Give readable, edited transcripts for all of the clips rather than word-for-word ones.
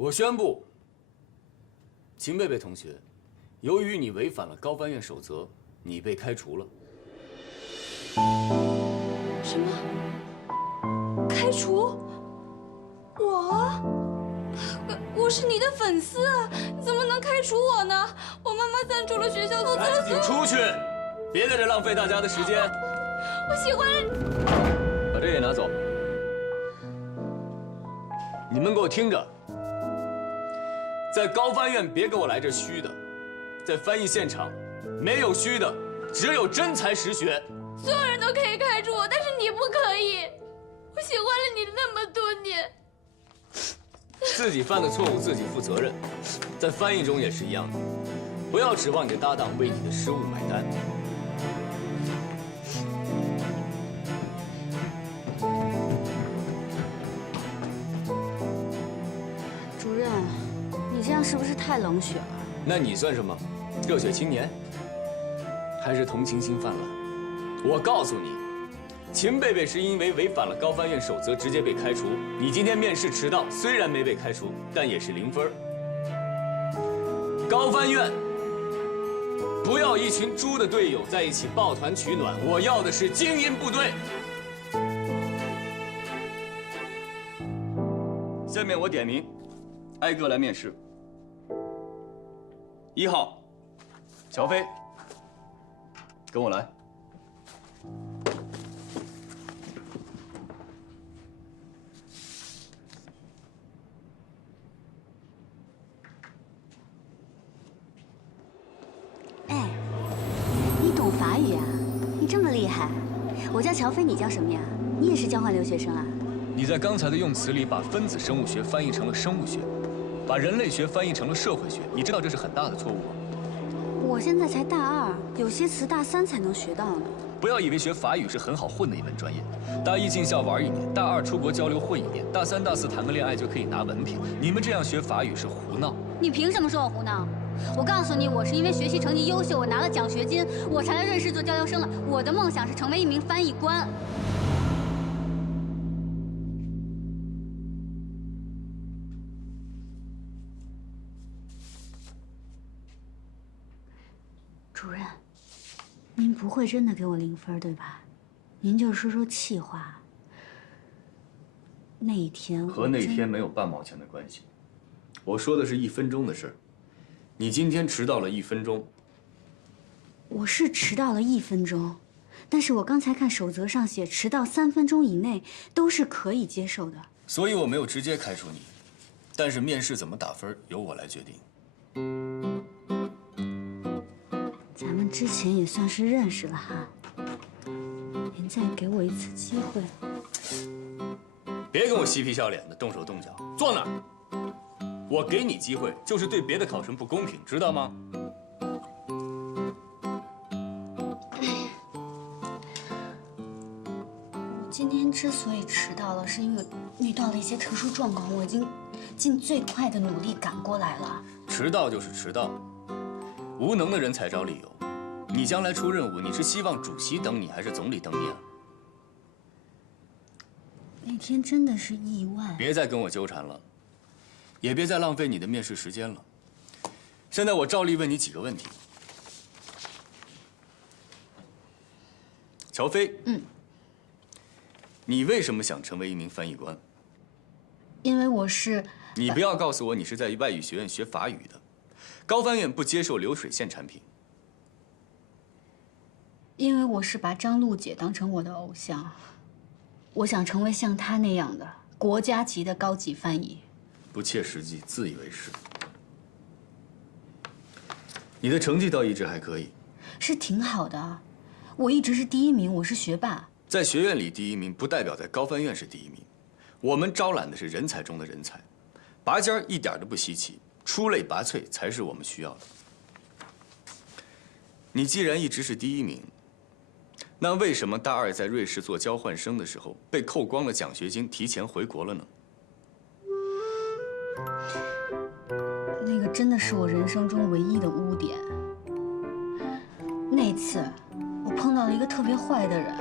我宣布，秦贝贝同学，由于你违反了高翻院守则，你被开除了。什么？开除？我是你的粉丝啊，你怎么能开除我呢？我妈妈赞助了学校投资了赶紧出去，别在这浪费大家的时间。我喜欢。把这也拿走。你们给我听着，在高翻院别给我来这虚的，在翻译现场，没有虚的，只有真才实学。所有人都可以开除我，但是你不可以。我喜欢了你那么多年。自己犯的错误自己负责任，在翻译中也是一样的，不要指望你的搭档为你的失误买单。主任，你这样是不是太冷血了？那你算什么？热血青年？还是同情心泛滥？我告诉你，秦贝贝是因为违反了高翻院守则，直接被开除。你今天面试迟到，虽然没被开除，但也是0分。高翻院不要一群猪的队友在一起抱团取暖，我要的是精英部队。下面我点名，挨个来面试。1号，乔飞，跟我来。哎，你懂法语啊？你这么厉害。我叫乔飞，你叫什么呀？你也是交换留学生啊？你在刚才的用词里把分子生物学翻译成了生物学，把人类学翻译成了社会学，你知道这是很大的错误吗？我现在才大2，有些词大3才能学到呢。不要以为学法语是很好混的一门专业，大1进校玩1年，大2出国交流混1年，大3、大4谈个恋爱就可以拿文凭。你们这样学法语是胡闹。你凭什么说我胡闹？我告诉你，我是因为学习成绩优秀，我拿了奖学金，我才来瑞士做交流生的。我的梦想是成为一名翻译官。主任，您不会真的给我0分对吧？您就是说说气话。那一天和那天没有半毛钱的关系，我说的是1分钟的事儿。你今天迟到了1分钟。我是迟到了1分钟，但是我刚才看守则上写，迟到3分钟以内都是可以接受的。所以我没有直接开除你，但是面试怎么打分由我来决定。咱们之前也算是认识了哈，您再给我一次机会。别跟我嬉皮笑脸的，动手动脚，坐那儿。我给你机会，就是对别的考生不公平，知道吗？我今天之所以迟到了，是因为遇到了一些特殊状况，我已经尽最快的努力赶过来了。迟到就是迟到，无能的人才找理由。你将来出任务，你是希望主席等你，还是总理等你啊？那天真的是意外。别再跟我纠缠了，也别再浪费你的面试时间了。现在我照例问你几个问题。乔飞，你为什么想成为一名翻译官？因为我是……你不要告诉我你是在外语学院学法语的，高翻院不接受流水线产品。因为我是把张璐姐当成我的偶像，我想成为像她那样的国家级的高级翻译。不切实际，自以为是。你的成绩倒一直还可以，是挺好的，我一直是第1名，我是学霸。在学院里第1名，不代表在高翻院是第1名。我们招揽的是人才中的人才，拔尖一点都不稀奇，出类拔萃才是我们需要的。你既然一直是第1名，那为什么大2在瑞士做交换生的时候被扣光了奖学金，提前回国了呢？那个真的是我人生中唯一的污点。那次我碰到了一个特别坏的人，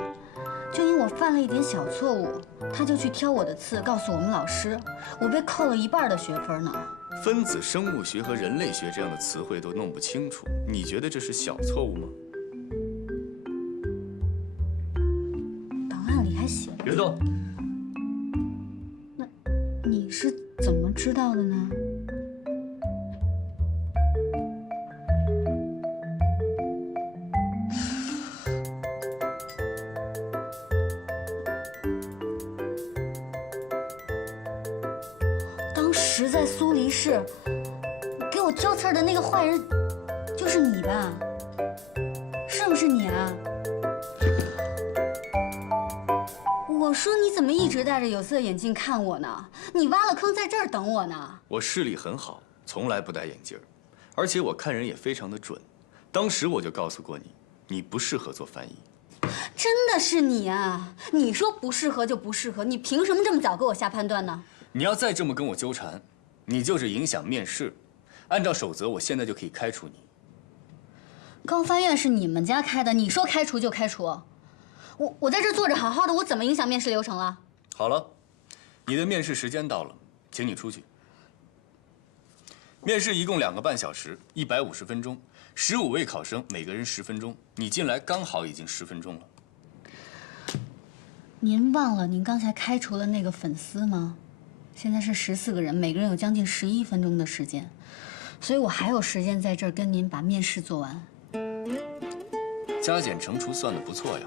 就因我犯了一点小错误，他就去挑我的刺，告诉我们老师，我被扣了1半的学分呢。分子生物学和人类学这样的词汇都弄不清楚，你觉得这是小错误吗？档案里还写。别动！那你是怎么知道的呢？当时在苏黎世给我挑刺儿的那个坏人，就是你吧？是不是你啊？我说你怎么一直戴着有色眼镜看我呢？你挖了坑在这儿等我呢。我视力很好，从来不戴眼镜，而且我看人也非常的准。当时我就告诉过你，你不适合做翻译。真的是你啊！你说不适合就不适合，你凭什么这么早给我下判断呢？你要再这么跟我纠缠，你就是影响面试。按照守则，我现在就可以开除你。高翻院是你们家开的，你说开除就开除。我在这坐着好好的，我怎么影响面试流程了？好了，你的面试时间到了，请你出去。面试一共2个半小时，150分钟，15位考生，每个人10分钟。你进来刚好已经10分钟了。您忘了您刚才开除了那个粉丝吗？现在是14个人，每个人有将近11分钟的时间，所以我还有时间在这儿跟您把面试做完。加减乘除算得不错呀。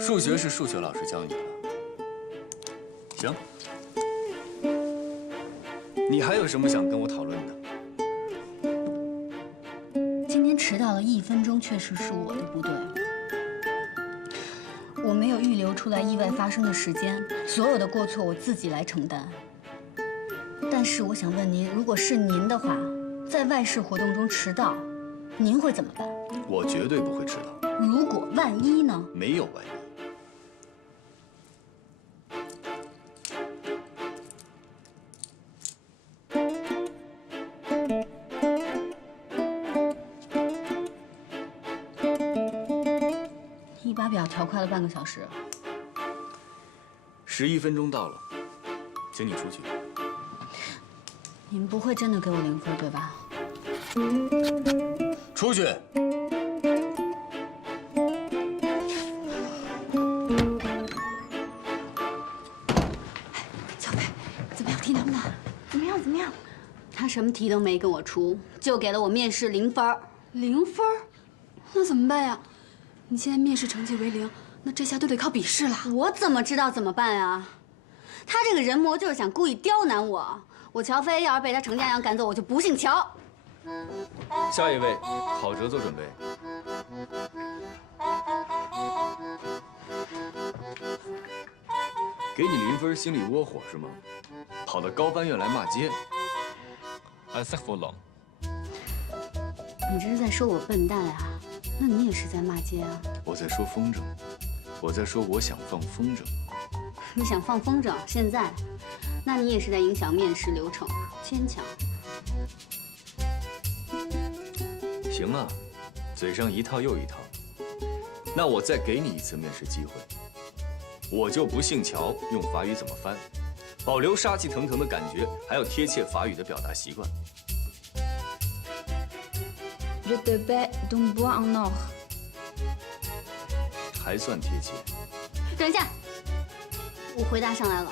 数学是数学老师教你的。行，你还有什么想跟我讨论的？今天迟到了1分钟，确实是我的不对。我没有预留出来意外发生的时间，所有的过错我自己来承担。但是我想问您，如果是您的话，在外事活动中迟到，您会怎么办？我绝对不会迟到。如果万一呢？没有万一。你把表调快了半个小时。11分钟到了，请你出去。你们不会真的给我0分，对吧？出去！小北，怎么样？题难不难？怎么样？怎么样？他什么题都没跟我出，就给了我面试0分。0分？那怎么办呀？你现在面试成绩为0，那这下都得靠笔试了。我怎么知道怎么办啊？他这个人魔就是想故意刁难我。我乔飞要是被他程家阳赶走，我就不姓乔。下一位，郝哲做准备。给你0分，心里窝火是吗？跑到高翻院来骂街。安塞弗朗。你这是在说我笨蛋啊？那你也是在骂街啊？我在说风筝，我在说我想放风筝。你想放风筝？现在？那你也是在影响面试流程，牵强。行啊，嘴上一套又一套。那我再给你一次面试机会。我就不姓乔，用法语怎么翻？保留杀气腾腾的感觉，还有贴切法语的表达习惯。Je te paie d'un bois en or。还算贴切。等一下，我回答上来了，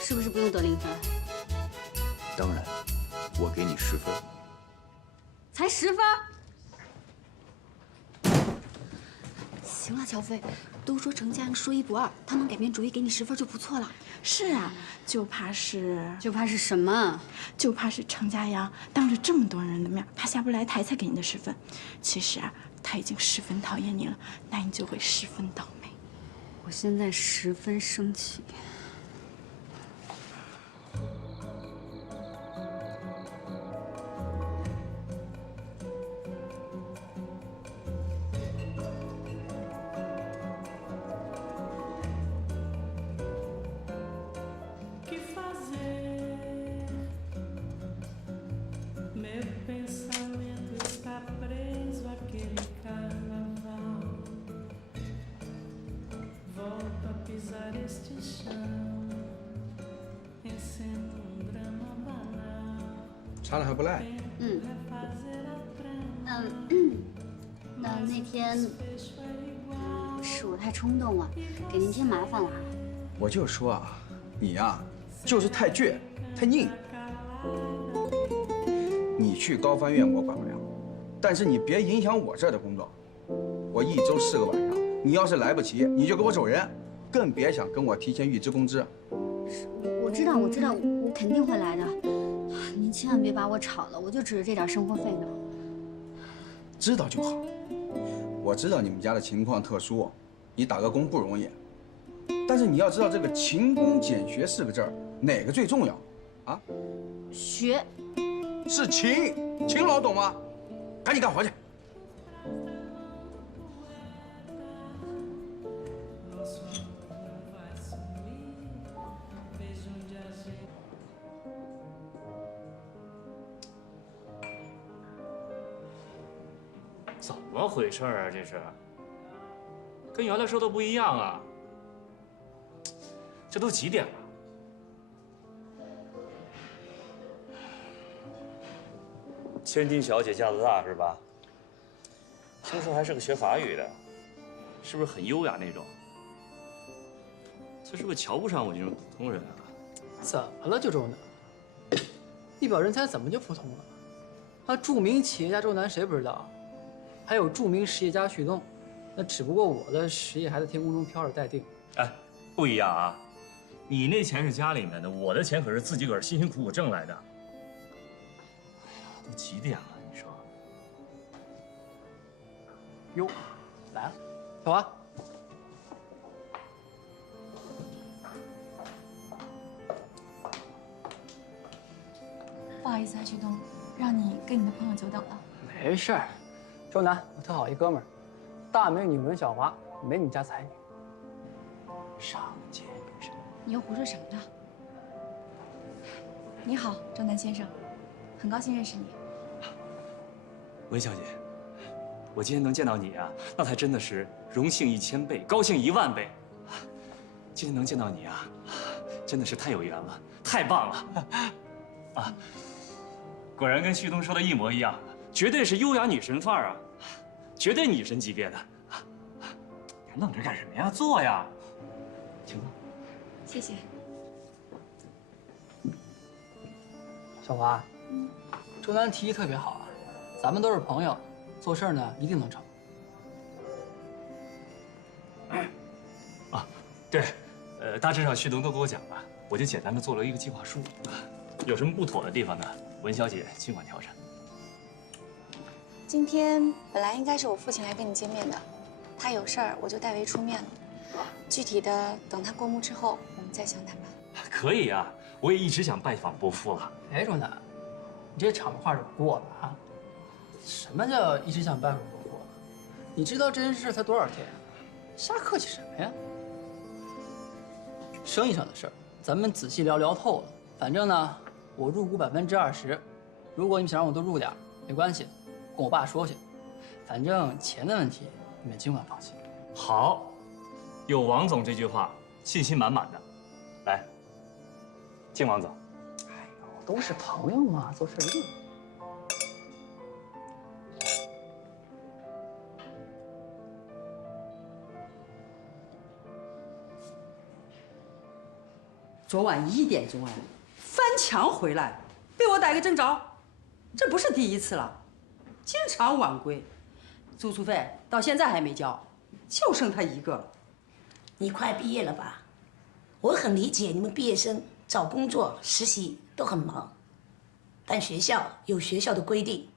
是不是不用得0分？当然，我给你10分。才10分？行了，乔飞，都说程家阳说1不2，他能改变主意给你10分就不错了。是啊，就怕是什么？就怕是程家阳当着这么多人的面，他下不来台才给你的10分。其实啊，他已经10分讨厌你了，那你就会10分倒霉。我现在10分生气。擦了还不赖。那天是我太冲动了，给您添麻烦了。我就说啊，你呀，就是太倔，太拧。你去高翻院我管不了，但是你别影响我这儿的工作。我1周4个晚上，你要是来不及，你就给我走人，更别想跟我提前预支工资。我知道，我肯定会来的。您千万别把我炒了，我就指着这点生活费呢。知道就好。我知道你们家的情况特殊，你打个工不容易。但是你要知道这个勤工俭学4个字儿，哪个最重要？啊？学是勤劳，懂吗？赶紧干活去。怎么回事啊？这是跟原来说的不一样啊！这都几点了？千金小姐架子大是吧？听说还是个学法语的，是不是很优雅那种？他是不是瞧不上我这种普通人啊？怎么了，就周南？一表人才怎么就普通了？啊，著名企业家周南谁不知道？还有著名实业家旭东，那只不过我的实业还在天空中飘着待定。哎，不一样啊！你那钱是家里面的，我的钱可是自己个儿辛辛苦苦挣来的。哎呀，都几点了？你说？哟，来了，小华。不好意思啊，旭东，让你跟你的朋友久等了。没事儿，周南，我特好一哥们儿，大美女文小华，美女加才女，上届女神。你又胡说什么呢？你好，周南先生，很高兴认识你。文小姐，我今天能见到你啊，那才真的是荣幸1000倍，高兴10000倍。今天能见到你啊，真的是太有缘了，太棒了！啊，果然跟旭东说的一模一样，绝对是优雅女神范儿啊，绝对女神级别的。还愣着干什么呀？坐呀，请坐。谢谢。小华，周南提议特别好啊，咱们都是朋友，做事呢一定能成。啊，对，大致上旭东都给我讲了，我就简单的做了一个计划书，有什么不妥的地方呢？文小姐尽管调整。今天本来应该是我父亲来跟你见面的，他有事儿，我就代为出面了。具体的等他过目之后，我们再详谈吧。可以啊，我也一直想拜访伯父了。哎，周南，你这场面话就过了啊！什么叫一直想拜访伯父？你知道这件事才多少天？瞎客气什么呀？生意上的事儿，咱们仔细聊，聊透了。反正呢，我入股20%，如果你想让我多入点，没关系，跟我爸说去。反正钱的问题，你们尽管放心。好，有王总这句话，信心满满的。来，敬王总。哎呦，都是朋友嘛，做事一定。昨晚1点钟翻墙回来，被我逮个正着，这不是第一次了，经常晚归，住宿费到现在还没交，就剩他一个了。你快毕业了吧？我很理解你们毕业生找工作、实习都很忙，但学校有学校的规定。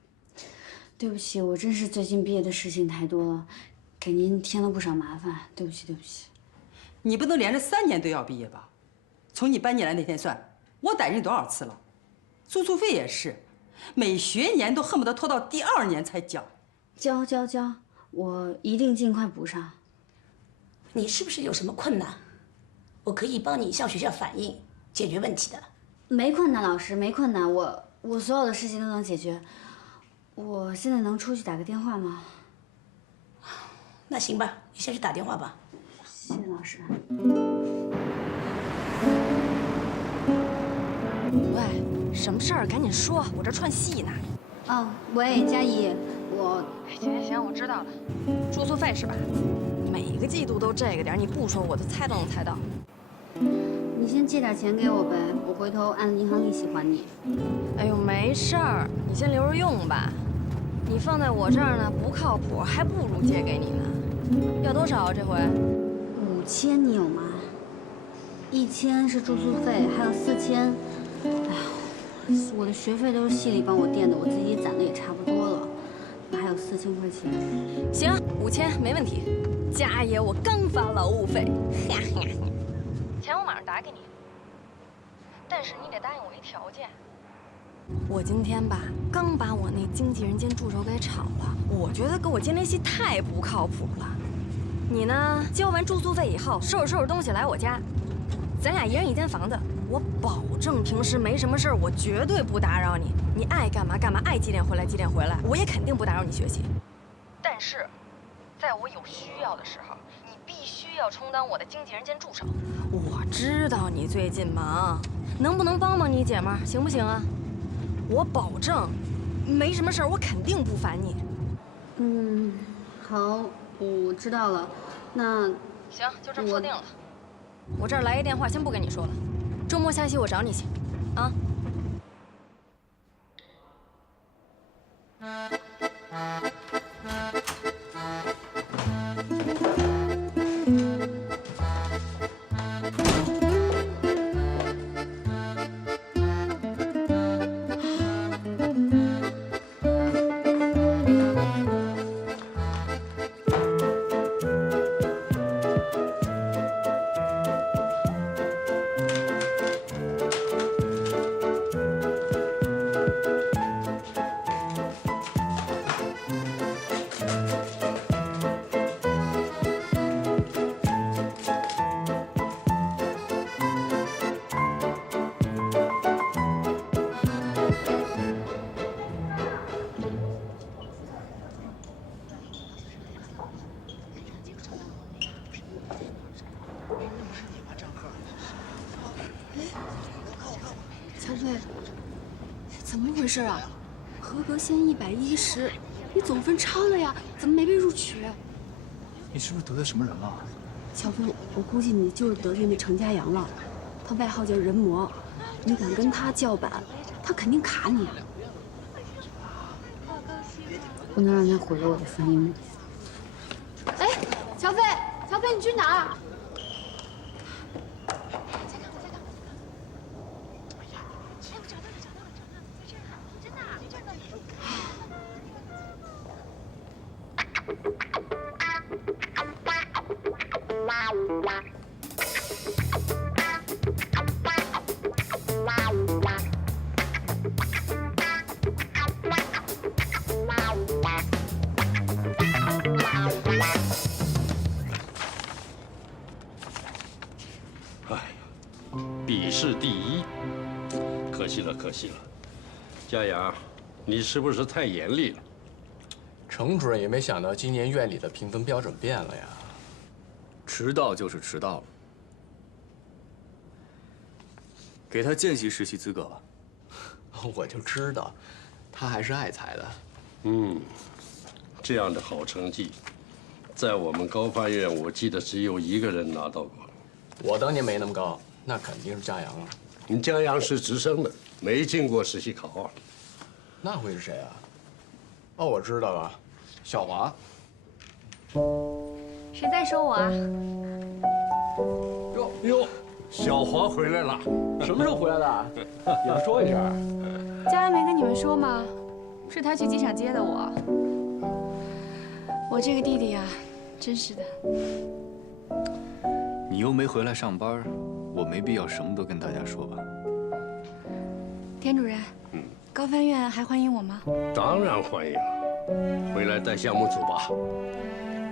对不起，我真是最近毕业的事情太多了，给您添了不少麻烦，对不起，对不起。你不能连着3年都要毕业吧？从你搬进来那天算，我逮你多少次了？住宿费也是，每学年都恨不得拖到第2年才交。交，我一定尽快补上。你是不是有什么困难？我可以帮你向学校反映，解决问题的。没困难，老师，没困难，我所有的事情都能解决。我现在能出去打个电话吗？那行吧，你先去打电话吧。谢谢老师。喂。什么事儿赶紧说，我这串戏呢。哦，喂，佳怡，我行，我知道了。住宿费是吧？每个季度都这个点儿，你不说我都猜都能猜到。你先借点钱给我呗，我回头按银行利息还你。哎呦，没事儿，你先留着用吧。你放在我这儿呢不靠谱，还不如借给你呢。要多少啊这回？5000你有吗？1000是住宿费，还有4000。哎呀，我的学费都是系里帮我垫的，我自己攒的也差不多了，还有4000块钱。行，5000没问题。佳爷，我刚发劳务费，钱我马上打给你。但是你得答应我一条件。我今天吧，刚把我那经纪人兼助手给炒了，我觉得给我接那戏太不靠谱了。你呢，交完住宿费以后，收拾东西来我家，咱俩一人一间房子，我保证平时没什么事儿，我绝对不打扰你。你爱干嘛干嘛，爱几点回来几点回来，我也肯定不打扰你学习。但是，在我有需要的时候，你必须要充当我的经纪人兼助手。我知道你最近忙，能不能帮帮你姐们儿，行不行啊？我保证，没什么事儿，我肯定不烦你。好，我知道了。那行，就这么说定了。我这儿来一电话，先不跟你说了。周末下戏我找你去，啊。小飞，怎么回事啊？合格线110，你总分超了呀，怎么没被录取？你是不是得罪什么人了？小飞，我估计你就是得罪那程家阳了，他外号叫人魔，你敢跟他叫板，他肯定卡你。不能让他毁了我的翻译梦。哎，小飞，小飞，你去哪儿？笔试第1，可惜了，可惜了。佳阳，你是不是太严厉了？程主任也没想到今年院里的评分标准变了呀。迟到就是迟到了，给他见习实习资格吧。我就知道，他还是爱才的。这样的好成绩，在我们高翻院，我记得只有1个人拿到过。我当年没那么高，那肯定是佳阳了。你佳阳是直升的，没经过实习考。那会是谁啊？哦，我知道了，小华。谁在说我啊？哟，小华回来了。什么时候回来的？也不说一声。佳阳没跟你们说吗？是他去机场接的我。我这个弟弟啊，真是的。你又没回来上班，我没必要什么都跟大家说吧。田主任，高翻院还欢迎我吗？当然欢迎，回来带项目组吧。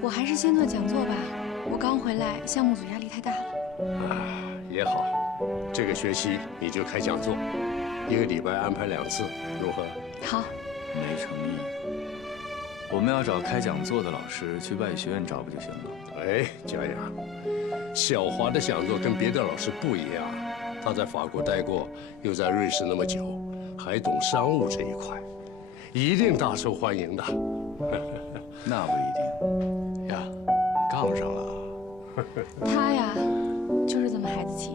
我还是先做讲座吧，我刚回来，项目组压力太大了。也好，这个学期你就开讲座，1个礼拜安排2次，如何？好。没诚意。我们要找开讲座的老师，去外语学院找不就行了？哎，佳阳，小华的讲座跟别的老师不一样，他在法国待过，又在瑞士那么久，还懂商务这一块，一定大受欢迎的。那不一定呀，杠上了。他呀，就是这么孩子气。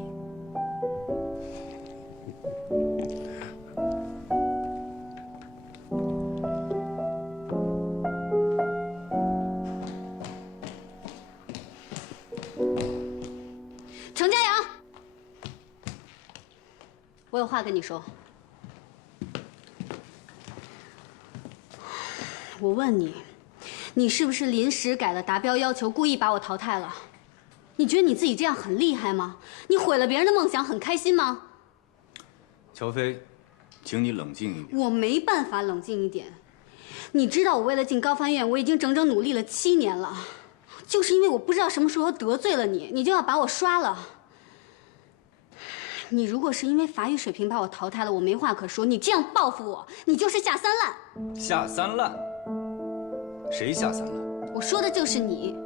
程家阳，我有话跟你说。我问你，你是不是临时改了达标要求，故意把我淘汰了？你觉得你自己这样很厉害吗？你毁了别人的梦想，很开心吗？乔飞，请你冷静一点。我没办法冷静一点。你知道我为了进高翻院，我已经整整努力了7年了，就是因为我不知道什么时候得罪了你，你就要把我刷了。你如果是因为法语水平把我淘汰了，我没话可说。你这样报复我，你就是下三滥。下三滥？谁下三滥？我说的就是你。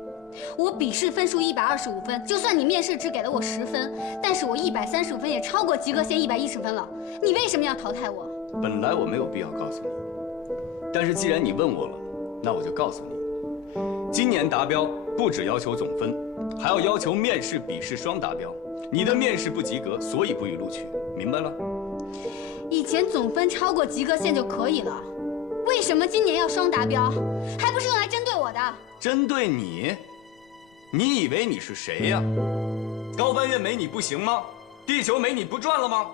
我笔试分数125分，就算你面试只给了我10分，但是我135分也超过及格线110分了。你为什么要淘汰我？本来我没有必要告诉你，但是既然你问我了，那我就告诉你，今年达标不只要求总分，还要求面试、笔试双达标。你的面试不及格，所以不予录取，明白了？以前总分超过及格线就可以了，为什么今年要双达标？还不是用来针对我的？针对你？你以为你是谁呀？高翻院没你不行吗？地球没你不转了吗？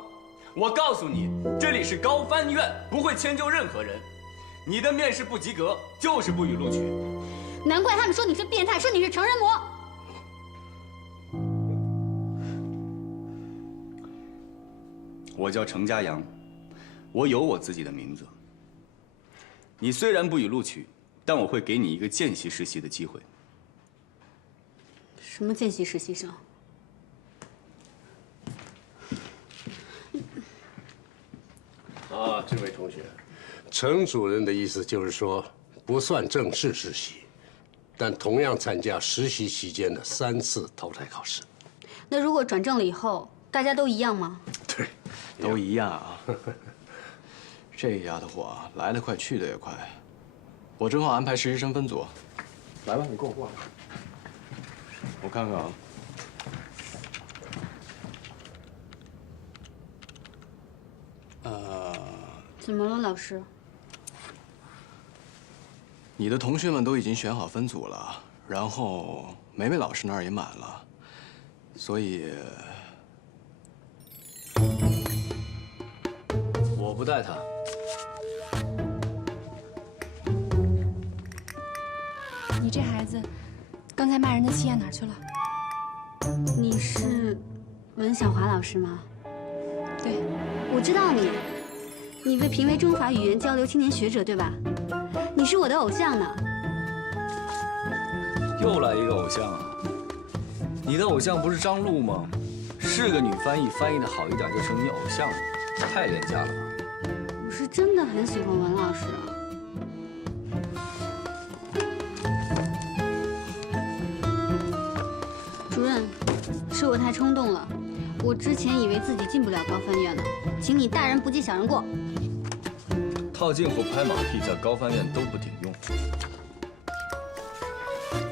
我告诉你，这里是高翻院，不会迁就任何人。你的面试不及格，就是不予录取。难怪他们说你是变态，说你是成人魔。我叫程家阳，我有我自己的名字。你虽然不予录取，但我会给你一个见习实习的机会。什么见习实习生？啊，这位同学，程主任的意思就是说，不算正式实习，但同样参加实习期间的3次淘汰考试。那如果转正了以后，大家都一样吗？对，都一样啊。这丫头伙来得快，去得也快。我正好安排实习生分组，来吧，你跟我过来。我看看啊。怎么了，老师？你的同学们都已经选好分组了，然后梅梅老师那儿也满了，所以我不带他。你这孩子，刚才骂人的气焰哪儿去了？你是文小华老师吗？对，我知道你，你被评为中法语言交流青年学者，对吧？你是我的偶像呢。又来一个偶像啊！你的偶像不是张璐吗？是个女翻译，翻译的好一点就成你偶像了，太廉价了吧？我是真的很喜欢文老师啊。主任，是我太冲动了。我之前以为自己进不了高翻院呢，请你大人不计小人过。套近乎、拍马屁在高翻院都不顶用。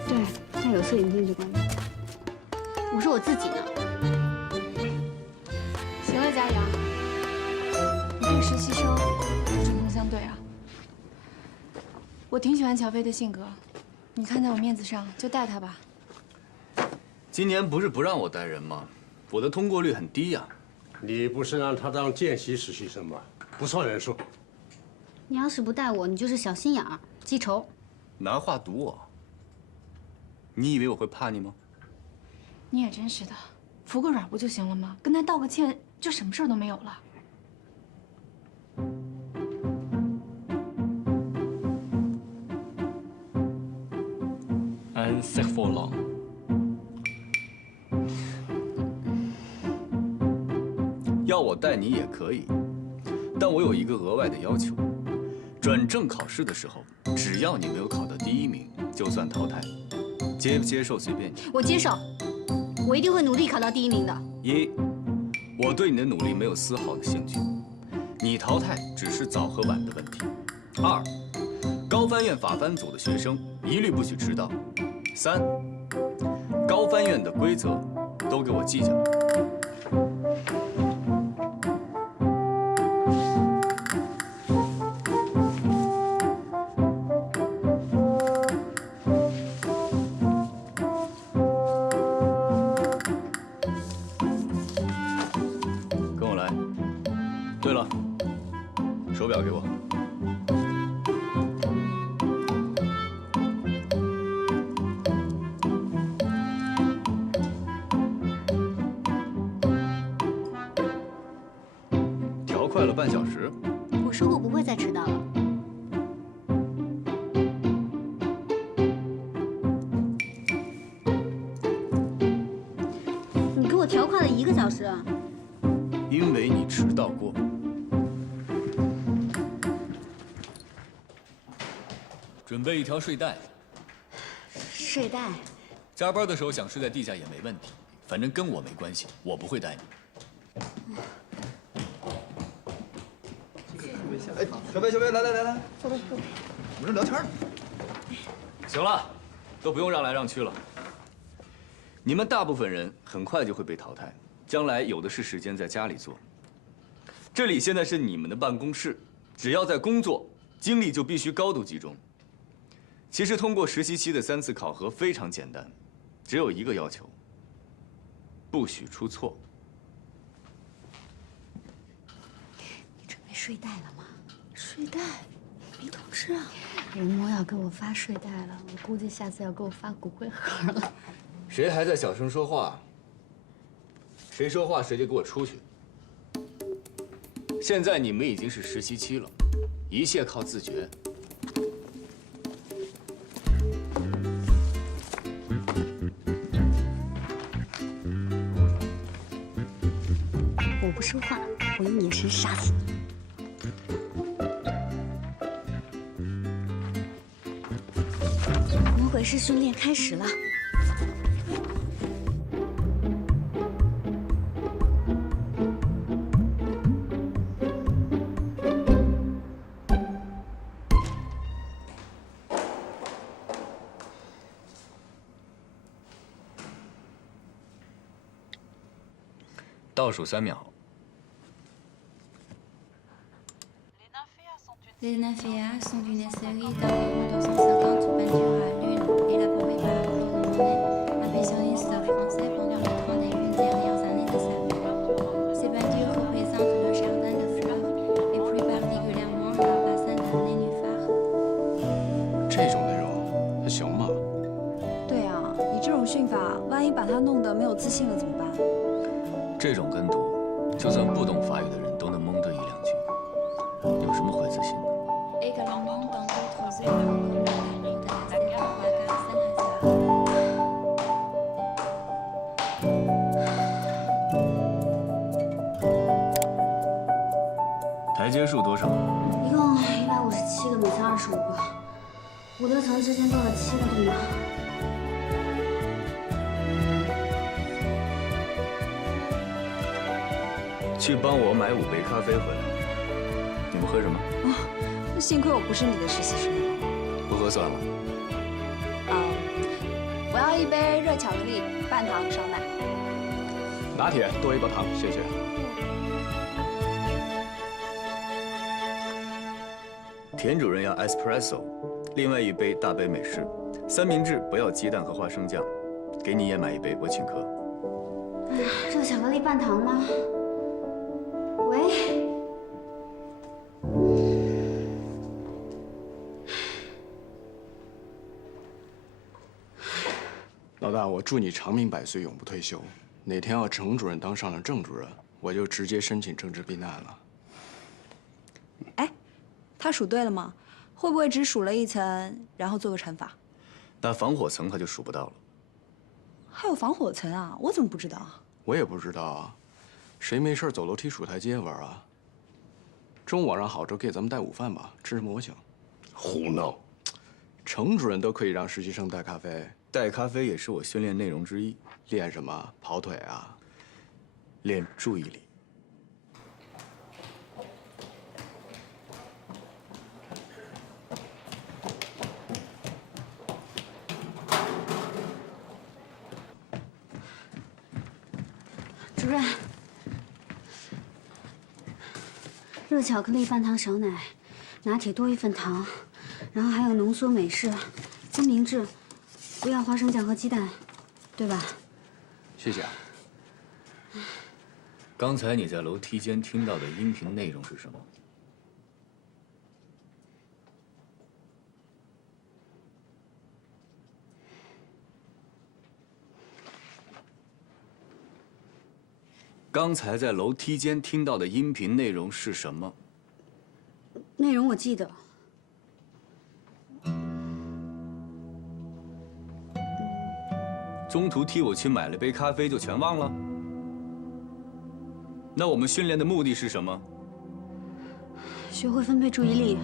对，戴有色眼镜最关键。我说我自己呢。行了，佳阳，你这个实习生针锋相对啊。我挺喜欢乔飞的性格，你看在我面子上就带他吧。今年不是不让我带人吗？我的通过率很低呀。你不是让他当见习实习生吗？不算人数。你要是不带我，你就是小心眼儿、记仇。拿话堵我？你以为我会怕你吗？你也真是的，服个软不就行了吗？跟他道个歉，就什么事儿都没有了。安塞佛朗。要我带你也可以，但我有一个额外的要求：转正考试的时候，只要你没有考到第1名，就算淘汰。接不接受随便你。我接受，我一定会努力考到第1名的。1，我对你的努力没有丝毫的兴趣。你淘汰只是早和晚的问题。2，高翻院法番组的学生一律不许迟到。3，高翻院的规则都给我记下来。跟我来。对了，手表给我。调快了半小时。我说过不会再迟到了。你给我调快了1个小时啊！因为你迟到过。准备一条睡袋。睡袋。加班的时候想睡在地下也没问题，反正跟我没关系，我不会带你。哎，小贝，来，坐，我们这聊天呢。行了，都不用让来让去了。你们大部分人很快就会被淘汰，将来有的是时间在家里做。这里现在是你们的办公室，只要在工作，精力就必须高度集中。其实通过实习期的3次考核非常简单，只有一个要求：不许出错。你准备睡袋了吗？睡袋，没通知啊。吴某要给我发睡袋了，我估计下次要给我发骨灰盒了。谁还在小声说话？谁说话谁就给我出去。现在你们已经是实习期了，一切靠自觉。我不说话，我用眼神杀死你。魔鬼式训练开始了。倒数3秒。Les nymphéas sont une série d'environ 250 peintures à l'une élaborées par Claude Monet, impressionniste français pendant les 31 dernières années de sa vie. Ces peintures représentent le jardin de fleurs et plus particulièrement la bassin de nénuphars. 这种内容还行吗？对啊，你这种训法，万一把他弄得没有自信了怎么办？这种跟读，就算不懂法语的人都能蒙得1、2句，有什么坏自信的？ Également dans d'autres œuvres comme la route à la Saint-Lazare. 台阶数多少？一共157个，每层25个，5个层之间做了7个，对吗？去帮我买5杯咖啡回来。你们喝什么？那幸亏我不是你的实习生。不喝算了。我要1杯热巧克力，半糖少奶。拿铁多1包糖，谢谢。田主任要 espresso， 另外1杯大杯美式，三明治不要鸡蛋和花生酱，给你也买1杯，我请客。热巧克力半糖吗？喂。 老大，我祝你长命百岁，永不退休。哪天要程主任当上了郑主任，我就直接申请政治避难了。哎，他数对了吗？会不会只数了1层，然后做个乘法？那防火层他就数不到了。还有防火层啊？我怎么不知道啊？我也不知道啊，谁没事走楼梯数台阶玩啊？中午晚上好之后给咱们带午饭吧，吃什么我请。胡闹！程主任都可以让实习生带咖啡。 带咖啡也是我训练内容之一。练什么？跑腿啊？练注意力。任，热巧克力半糖少奶，拿铁多1份糖，然后还有浓缩美式，三明治，不要花生酱和鸡蛋，对吧？谢谢啊。刚才你在楼梯间听到的音频内容是什么？刚才在楼梯间听到的音频内容是什么？内容我记得。中途替我去买了杯咖啡就全忘了？那我们训练的目的是什么？学会分配注意力，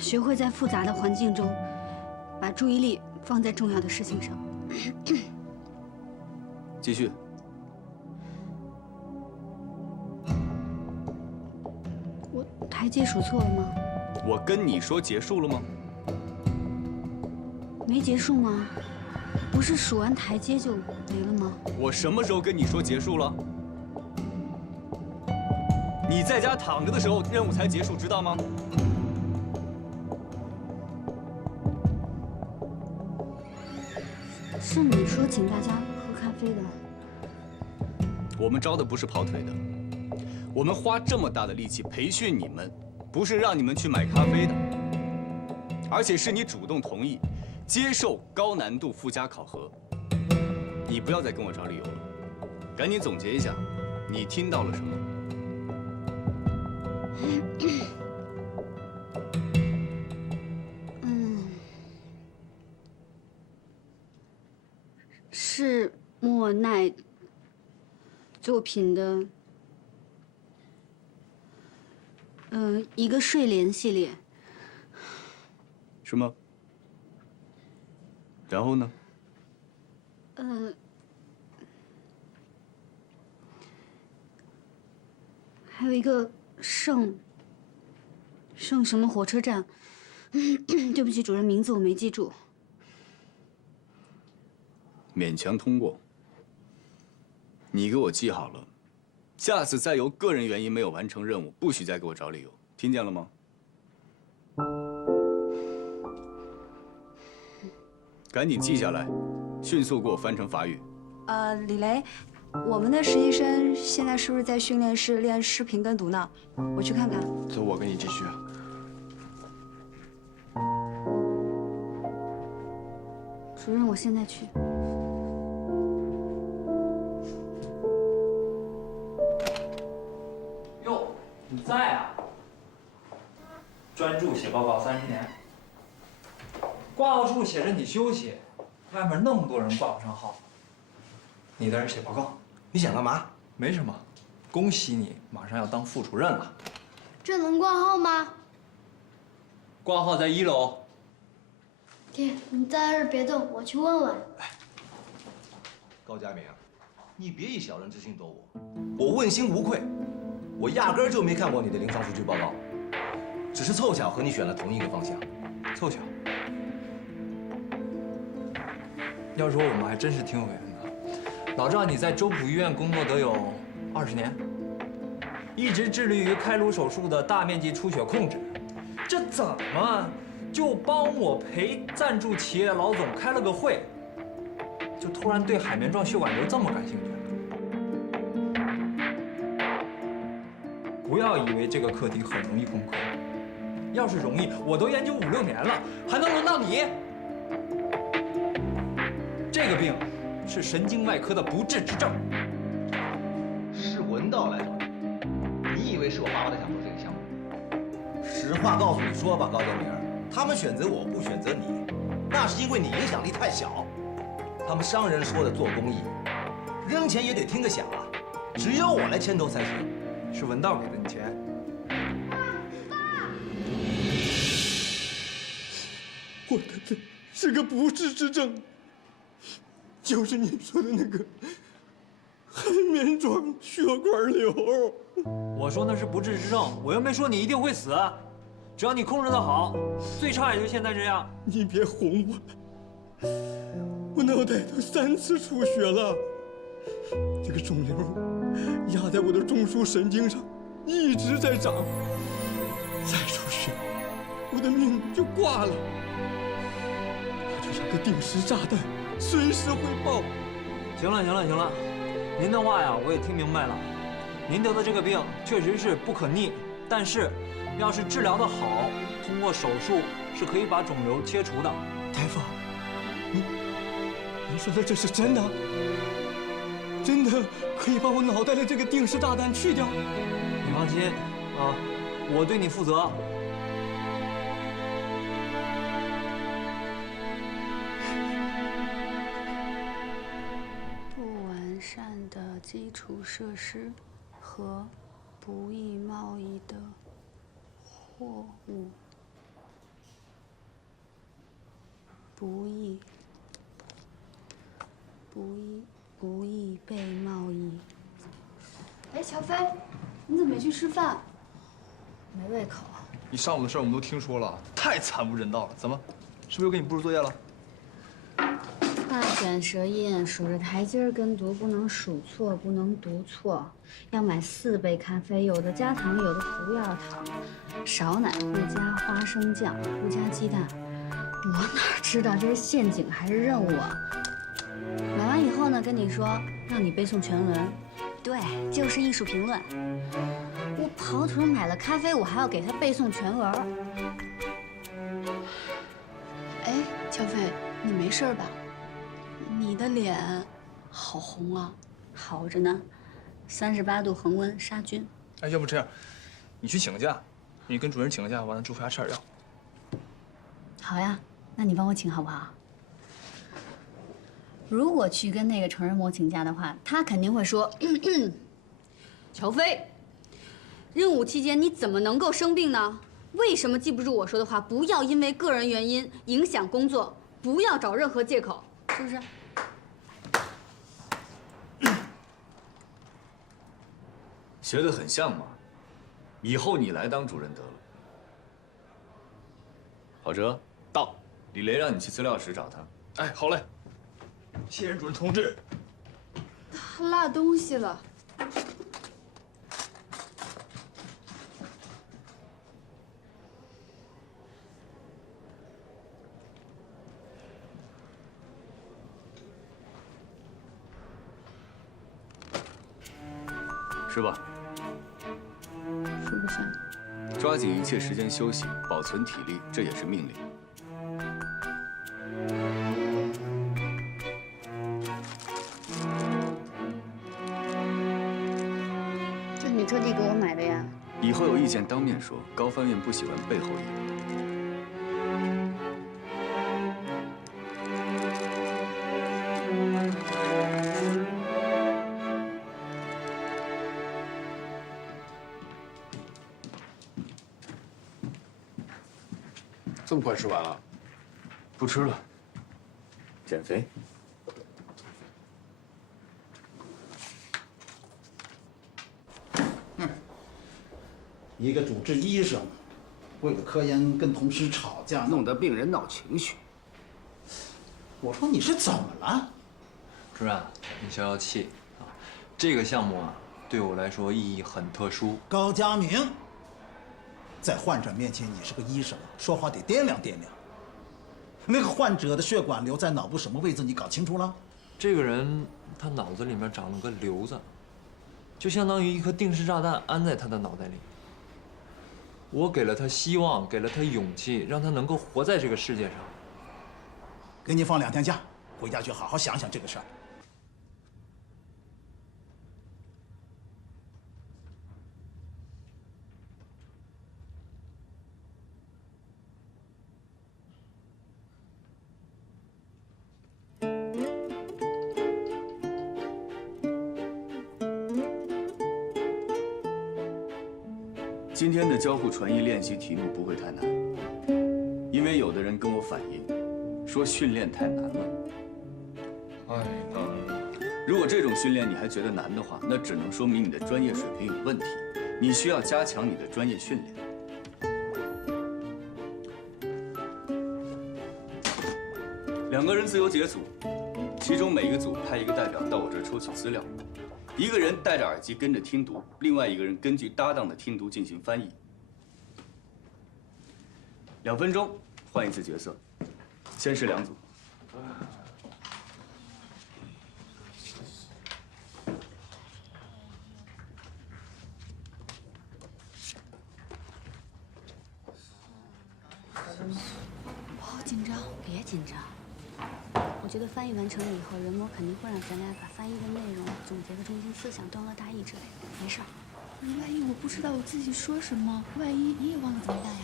学会在复杂的环境中，把注意力放在重要的事情上。继续。我台阶数错了吗？我跟你说结束了吗？没结束吗？不是数完台阶就没了吗？我什么时候跟你说结束了？你在家躺着的时候，任务才结束，知道吗？是你说请大家喝咖啡的。我们招的不是跑腿的，我们花这么大的力气培训你们，不是让你们去买咖啡的，而且是你主动同意接受高难度附加考核。你不要再跟我找理由了，赶紧总结一下，你听到了什么？是莫奈作品的，一个睡莲系列。什么？然后呢？还有一个圣什么火车站，对不起，主任，名字我没记住。勉强通过。你给我记好了，下次再由个人原因没有完成任务，不许再给我找理由，听见了吗？赶紧记下来，迅速给我翻成法语。李雷，我们的实习生现在是不是在训练室练视频跟读呢？我去看看。走，我跟你继续。主任，我现在去。哟，你在啊？专注写报告30年。挂号处写着你休息，外面那么多人挂不上号，你在这写报告，你想干嘛？没什么，恭喜你，马上要当副主任了。这能挂号吗？挂号在1楼。爹，你在这儿别动，我去问问。高佳明，你别以小人之心躲我，我问心无愧，我压根儿就没看过你的临床数据报告，只是凑巧和你选了同一个方向。凑巧。要说我们还真是挺有缘的。老赵，你在周浦医院工作得有20年，一直致力于开颅手术的大面积出血控制，这怎么就帮我陪赞助企业老总开了个会，就突然对海绵状血管瘤这么感兴趣了？不要以为这个课题很容易攻克，要是容易，我都研究5、6年了，还能轮到你？这个病是神经外科的不治之症。是文道来找你，你以为是我巴不得想做这个项目？实话告诉你说吧，高建明，他们选择我不选择你，那是因为你影响力太小。他们商人说的做公益，扔钱也得听个响啊，只有我来牵头才行。是文道给的你钱。我的病是个不治之症。就是你说的那个海绵状血管瘤。我说那是不治之症，我又没说你一定会死。只要你控制得好，最差也就现在这样。你别哄我了，我脑袋都3次出血了，这个肿瘤压在我的中枢神经上，一直在长。再出血，我的命就挂了。它就像个定时炸弹，随时会爆。行了，您的话呀，我也听明白了。您得的这个病确实是不可逆，但是要是治疗得好，通过手术是可以把肿瘤切除的。大夫，您说的这是真的？真的可以把我脑袋的这个定时炸弹去掉？你放心啊，我对你负责。不完善的基础设施和不易贸易的货物，不易被贸易。哎，乔飞，你怎么没去吃饭？没胃口。你上午的事我们都听说了，太惨无人道了。怎么，是不是又给你布置作业了？大卷舌音，数着台阶跟读，不能数错，不能读错。要买4杯咖啡，有的加糖，有的不要糖。少奶不加花生酱，不加鸡蛋。我哪知道这是陷阱还是任务啊？买完以后呢，跟你说让你背诵全文。对，就是艺术评论。我跑腿买了咖啡，我还要给他背诵全文。哎，乔飞，你没事吧？你的脸好红啊！好着呢，38度恒温杀菌。哎，要不这样，你去请个假，你跟主任请个假，完了祝福家吃点药。好呀，那你帮我请好不好？如果去跟那个成人模请假的话，他肯定会说：“乔飞，任务期间你怎么能够生病呢？为什么记不住我说的话？不要因为个人原因影响工作，不要找任何借口，是不是？”学得很像嘛，以后你来当主任得了。郝哲，到，李雷让你去资料室找他。哎，好嘞。谢谢主任同志。他落东西了。吃吧。说不上。抓紧一切时间休息，保存体力，这也是命令。这你特地给我买的呀？以后有意见当面说，高翻院不喜欢背后议论。这么快吃完了？不吃了，减肥。一个主治医生，为了科研跟同事吵架，弄得病人闹情绪。我说你是怎么了？主任，你消消气啊！这个项目啊，对我来说意义很特殊。高佳明，在患者面前你是个医生，说话得掂量掂量。那个患者的血管瘤在脑部什么位置，你搞清楚了？这个人他脑子里面长了个瘤子，就相当于一颗定时炸弹安在他的脑袋里。我给了他希望，给了他勇气，让他能够活在这个世界上。给你放2天假，回家去好好想想这个事儿。今天的交互传译练习题目不会太难，因为有的人跟我反映，说训练太难了。太难了。如果这种训练你还觉得难的话，那只能说明你的专业水平有问题，你需要加强你的专业训练。2个人自由解组，其中每一个组派一个代表到我这儿抽取资料，一个人戴着耳机跟着听读，另外一个人根据搭档的听读进行翻译。2分钟换一次角色，先是2组。我好紧张，别紧张。我觉得翻译完成了以后，人魔肯定会让咱俩把翻译的内容总结的中心思想端了大意之类的，没事儿。万一我不知道我自己说什么，万一你也忘了怎么办呀？